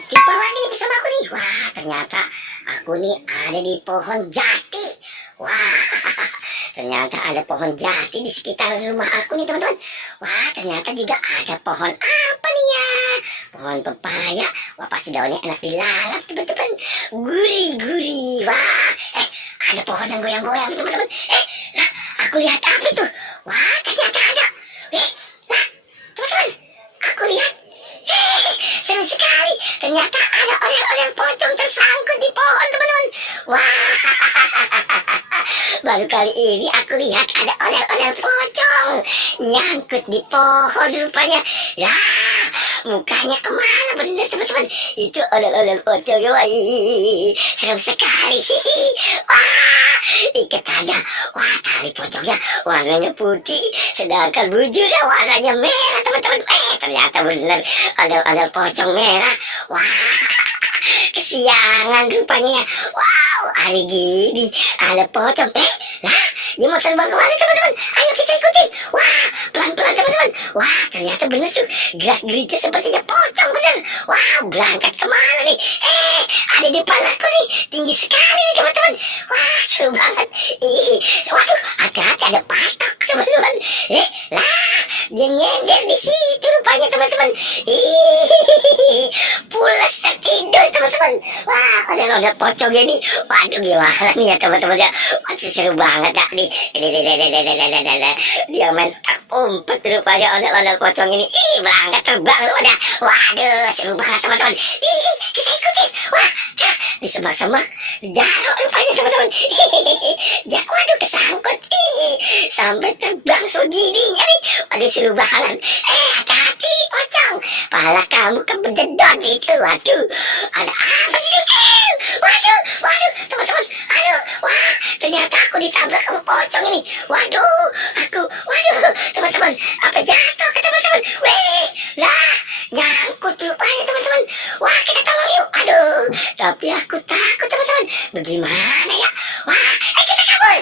Jumpa lagi nih bersama aku nih. Wah, ternyata aku nih ada di pohon jati. Wah, ternyata ada pohon jati di sekitar rumah aku nih teman-teman. Wah, ternyata juga ada pohon apa nih ya? Pohon pepaya. Wah, pasti daunnya enak dilalap teman-teman. Gurih-gurih. Wah, ada pohon yang goyang-goyang teman-teman. Lah, aku lihat apa itu? Wah, ternyata ada. Lah, teman-teman, aku lihat. Seru sekali. Ternyata ada orang-orang pocong tersangkut di pohon, teman-teman. Wah, baru kali ini aku lihat ada orang-orang pocong nyangkut di pohon rupanya. Ya, mukanya kemana bener teman-teman. Itu orang-orang pocong. Wah, seru sekali. Wah, ikatannya. Wah, tali pocongnya warnanya putih, sedangkan bujurnya warnanya merah teman-teman. Ternyata bener ada pocong merah. Wah, kesiangan rupanya ya. Wow, hari gini ada pocong. Lah, dia mau terbang kemana teman-teman? Ayo kita ikutin. Wah, pelan-pelan teman-teman. Wah, ternyata bener tuh gerak-geriknya sepertinya pocong bener. Wah, berangkat kemana nih? Ada di depan aku nih. Tinggi sekali nih teman-teman. Wah, seru banget. Waduh, hati-hati ada patok teman-teman. Lah, dia nyender di situ rupanya teman-teman. Pulas tertidur teman-teman. Wah, ada pocong ini. Waduh, gimana nih ya teman-teman ya. Masih seru banget ya nih. Dia main tak umpet rupanya ada pocong ini. Berangkat terbang rupanya. Waduh, seru banget teman-teman. Kita ikutin. Wah, di semak-semak jarok rupanya teman-teman. Waduh, kesangkut. Sampai terbang segininya nih. Waduh, seru banget. Hati-hati pocong. Pala kamu kebededan itu. Waduh, ada apa sih? Waduh, teman-teman. Aduh, wah, ternyata aku ditabrak sama pocong ini. Waduh, teman-teman. Apa jatuh ke teman-teman? Lah, nyangkut rupanya teman-teman. Wah, kita tolong yuk. Aduh, tapi aku takut teman-teman. Bagaimana ya? Wah, kita kabur.